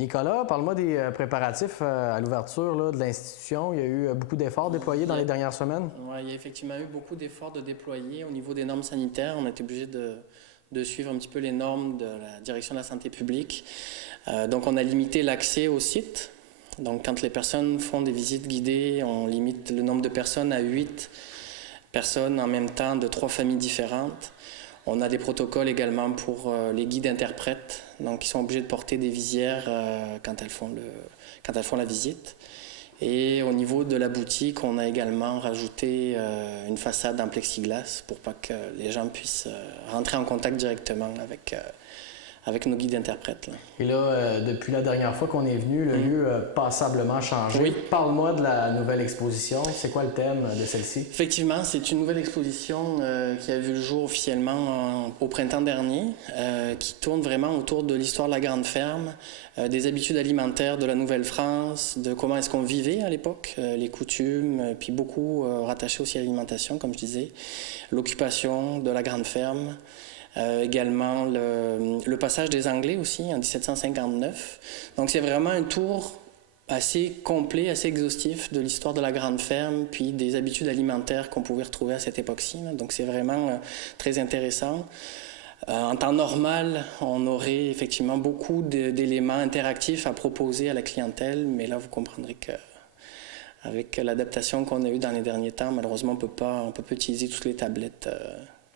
Nicolas, parle-moi des préparatifs à l'ouverture là, de l'institution. Il y a eu beaucoup d'efforts déployés dans les dernières semaines. Ouais, il y a effectivement eu beaucoup d'efforts de déployer au niveau des normes sanitaires. On a été obligé de suivre un petit peu les normes de la direction de la santé publique. Donc on a limité l'accès au site. Donc quand les personnes font des visites guidées, on limite le nombre de personnes à 8 personnes en même temps de 3 familles différentes. On a des protocoles également pour les guides interprètes, donc ils sont obligés de porter des visières quand elles font la visite. Et au niveau de la boutique, on a également rajouté une façade en plexiglas pour pas que les gens puissent rentrer en contact directement avec nos guides interprètes. Là. Et là, depuis la dernière fois qu'on est venu, le lieu a passablement changé. Oui. Parle-moi de la nouvelle exposition. C'est quoi le thème de celle-ci? Effectivement, c'est une nouvelle exposition qui a vu le jour officiellement au printemps dernier, qui tourne vraiment autour de l'histoire de la Grande Ferme, des habitudes alimentaires de la Nouvelle-France, de comment est-ce qu'on vivait à l'époque, les coutumes, puis beaucoup rattaché aussi à l'alimentation, comme je disais, l'occupation de la Grande Ferme. Également le passage des Anglais aussi en 1759. Donc c'est vraiment un tour assez complet, assez exhaustif de l'histoire de la Grande Ferme, puis des habitudes alimentaires qu'on pouvait retrouver à cette époque-ci. Donc c'est vraiment très intéressant. En temps normal, on aurait effectivement beaucoup d'éléments interactifs à proposer à la clientèle, mais là vous comprendrez que avec l'adaptation qu'on a eue dans les derniers temps, malheureusement on peut pas utiliser toutes les tablettes.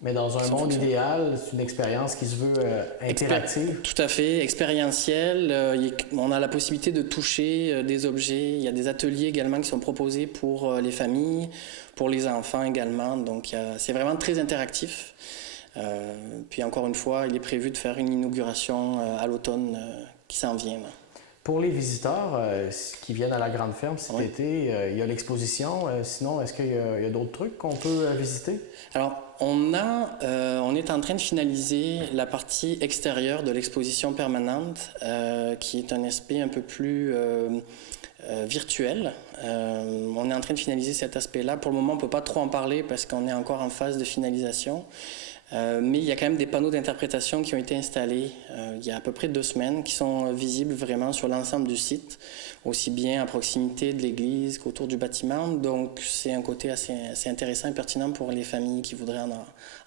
Mais dans un monde idéal, c'est une expérience qui se veut interactive. Tout à fait, expérientielle. On a la possibilité de toucher des objets. Il y a des ateliers également qui sont proposés pour les familles, pour les enfants également. Donc c'est vraiment très interactif. Puis encore une fois, il est prévu de faire une inauguration à l'automne qui s'en vient. Là. Pour les visiteurs qui viennent à la Grande Ferme cet été, il y a l'exposition. Sinon, est-ce qu'il y a d'autres trucs qu'on peut visiter? Alors, on est en train de finaliser la partie extérieure de l'exposition permanente, qui est un aspect un peu plus virtuel. On est en train de finaliser cet aspect-là. Pour le moment, on ne peut pas trop en parler parce qu'on est encore en phase de finalisation. Mais il y a quand même des panneaux d'interprétation qui ont été installés il y a à peu près 2 semaines, qui sont visibles vraiment sur l'ensemble du site, aussi bien à proximité de l'église qu'autour du bâtiment. Donc c'est un côté assez intéressant et pertinent pour les familles qui voudraient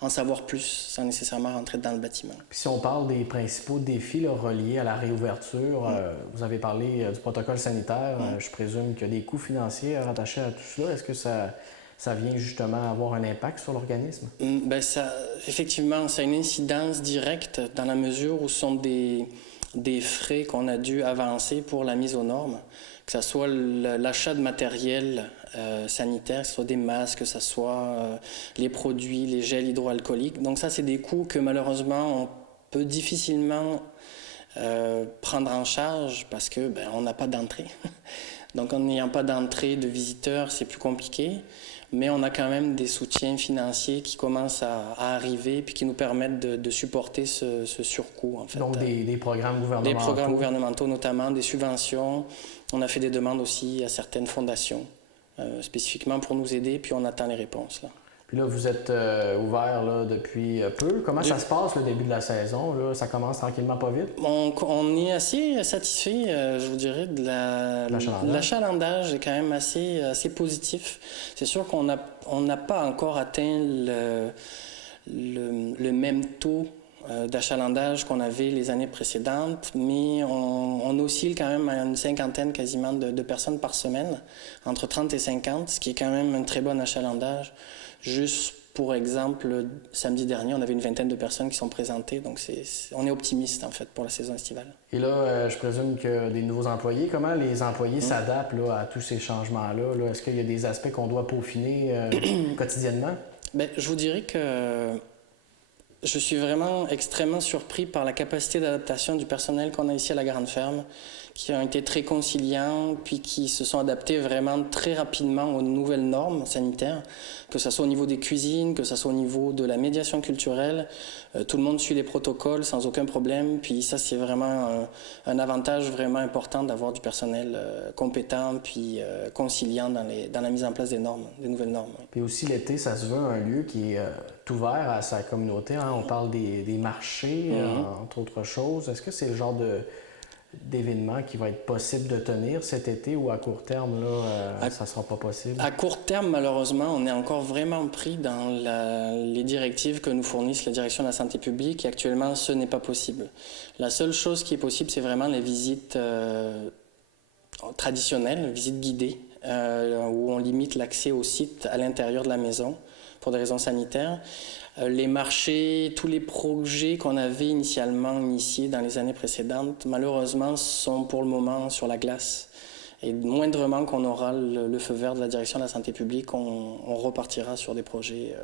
en savoir plus sans nécessairement rentrer dans le bâtiment. Puis si on parle des principaux défis là, reliés à la réouverture, vous avez parlé du protocole sanitaire. Je présume qu'il y a des coûts financiers rattachés à tout cela. Est-ce que ça vient justement avoir un impact sur l'organisme? Ben effectivement, ça a une incidence directe dans la mesure où ce sont des frais qu'on a dû avancer pour la mise aux normes, que ce soit l'achat de matériel sanitaire, que ce soit des masques, que ce soit les produits, les gels hydroalcooliques. Donc ça, c'est des coûts que malheureusement, on peut difficilement prendre en charge parce que on n'a pas d'entrée. Donc en n'ayant pas d'entrée de visiteurs, c'est plus compliqué. Mais on a quand même des soutiens financiers qui commencent à arriver puis qui nous permettent de supporter ce surcoût. En fait. Donc des programmes gouvernementaux. Des programmes gouvernementaux notamment, des subventions. On a fait des demandes aussi à certaines fondations spécifiquement pour nous aider, puis on attend les réponses. Là. Puis là, vous êtes ouvert là, depuis peu. Comment ça se passe le début de la saison? Là? Ça commence tranquillement pas vite? On est assez satisfait, je vous dirais, de l'achalandage est quand même assez positif. C'est sûr qu'on n'a pas encore atteint le même taux d'achalandage qu'on avait les années précédentes, mais on oscille quand même à une 50aine quasiment de personnes par semaine, entre 30 et 50, ce qui est quand même un très bon achalandage. Juste pour exemple, samedi dernier, on avait une 20aine de personnes qui sont présentées, donc on est optimiste en fait pour la saison estivale. Et là, je présume que des nouveaux employés, comment les employés s'adaptent là, à tous ces changements-là? Là? Est-ce qu'il y a des aspects qu'on doit peaufiner quotidiennement? Bien, je vous dirais que je suis vraiment extrêmement surpris par la capacité d'adaptation du personnel qu'on a ici à la Grande Ferme, qui ont été très conciliants, puis qui se sont adaptés vraiment très rapidement aux nouvelles normes sanitaires, que ce soit au niveau des cuisines, que ce soit au niveau de la médiation culturelle. Tout le monde suit les protocoles sans aucun problème, puis ça, c'est vraiment un avantage vraiment important d'avoir du personnel compétent, puis conciliant dans la mise en place des normes, des nouvelles normes. Oui. Puis aussi, l'été, ça se veut un lieu qui est ouvert à sa communauté. Hein? On parle des marchés, entre autres choses. Est-ce que c'est le genre d'événements qui va être possible de tenir cet été ou à court terme, là, ça ne sera pas possible? À court terme, malheureusement, on est encore vraiment pris dans les directives que nous fournissent la Direction de la santé publique et actuellement, ce n'est pas possible. La seule chose qui est possible, c'est vraiment les visites traditionnelles, visites guidées, où on limite l'accès au site à l'intérieur de la maison pour des raisons sanitaires. Les marchés, tous les projets qu'on avait initialement initiés dans les années précédentes, malheureusement, sont pour le moment sur la glace. Et moindrement qu'on aura le feu vert de la Direction de la santé publique, on repartira sur des projets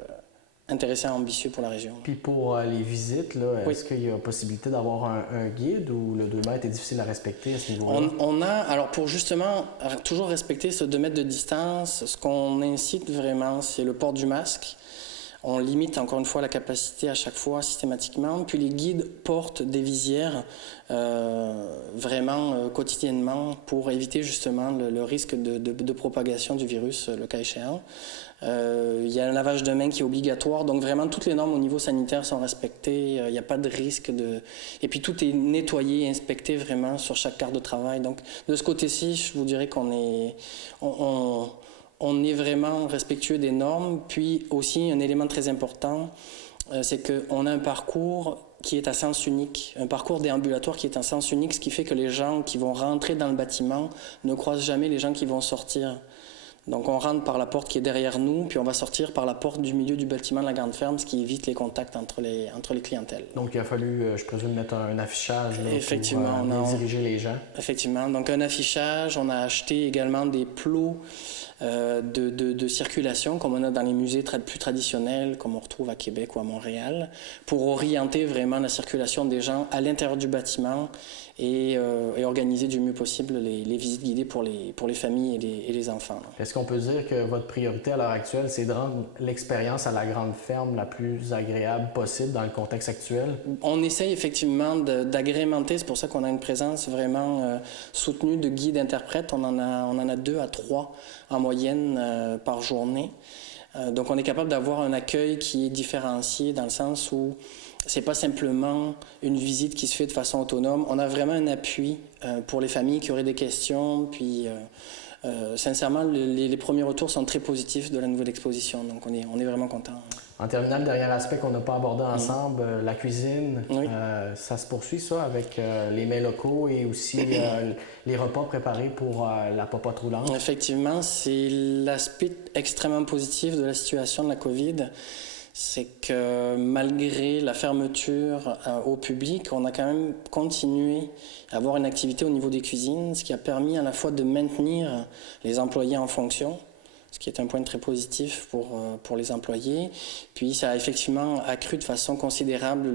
intéressants et ambitieux pour la région. Puis pour les visites, là, est-ce qu'il y a possibilité d'avoir un guide ou le 2 mètres est difficile à respecter à ce niveau-là? On a, alors pour justement toujours respecter ce 2 mètres de distance, ce qu'on incite vraiment, c'est le port du masque. On limite encore une fois la capacité à chaque fois systématiquement. Puis les guides portent des visières vraiment quotidiennement pour éviter justement le risque de propagation du virus, le cas échéant. Il y a un lavage de mains qui est obligatoire. Donc vraiment, toutes les normes au niveau sanitaire sont respectées. Il n'y a pas de risque de... Et puis tout est nettoyé et inspecté vraiment sur chaque quart de travail. Donc de ce côté-ci, je vous dirais qu'on est... On est vraiment respectueux des normes. Puis aussi, un élément très important, c'est qu'on a un parcours qui est à sens unique, un parcours déambulatoire qui est à sens unique, ce qui fait que les gens qui vont rentrer dans le bâtiment ne croisent jamais les gens qui vont sortir. Donc on rentre par la porte qui est derrière nous, puis on va sortir par la porte du milieu du bâtiment de la grande ferme, ce qui évite les contacts entre les clientèles. Donc il a fallu, je présume, mettre un affichage là, effectivement, pour diriger les gens. Effectivement, donc un affichage, on a acheté également des plots de circulation, comme on a dans les musées plus traditionnels, comme on retrouve à Québec ou à Montréal, pour orienter vraiment la circulation des gens à l'intérieur du bâtiment et organiser du mieux possible les visites guidées pour les familles et les enfants. Est-ce qu'on peut dire que votre priorité à l'heure actuelle, c'est de rendre l'expérience à la grande ferme la plus agréable possible dans le contexte actuel? On essaye effectivement d'agrémenter, c'est pour ça qu'on a une présence vraiment soutenue de guides interprètes. On en a 2 à 3 en moyenne par journée. Donc on est capable d'avoir un accueil qui est différencié dans le sens où c'est pas simplement une visite qui se fait de façon autonome. On a vraiment un appui pour les familles qui auraient des questions. Puis sincèrement, les premiers retours sont très positifs de la nouvelle exposition. Donc on est vraiment contents. En terminant, le dernier aspect qu'on n'a pas abordé ensemble, la cuisine, oui. Ça se poursuit ça avec les mets locaux et aussi les repas préparés pour la popote roulante? Effectivement, c'est l'aspect extrêmement positif de la situation de la COVID. C'est que malgré la fermeture au public, on a quand même continué à avoir une activité au niveau des cuisines, ce qui a permis à la fois de maintenir les employés en fonction, ce qui est un point très positif pour les employés. Puis ça a effectivement accru de façon considérable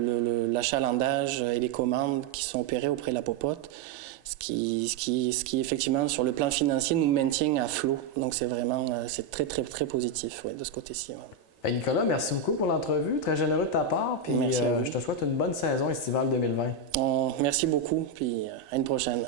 l'achalandage et les commandes qui sont opérées auprès de la popote, ce qui effectivement sur le plan financier nous maintient à flot. Donc c'est très très très positif de ce côté-ci. Ouais. Nicolas, merci beaucoup pour l'entrevue. Très généreux de ta part. Puis je te souhaite une bonne saison estivale 2020. Merci beaucoup, puis à une prochaine.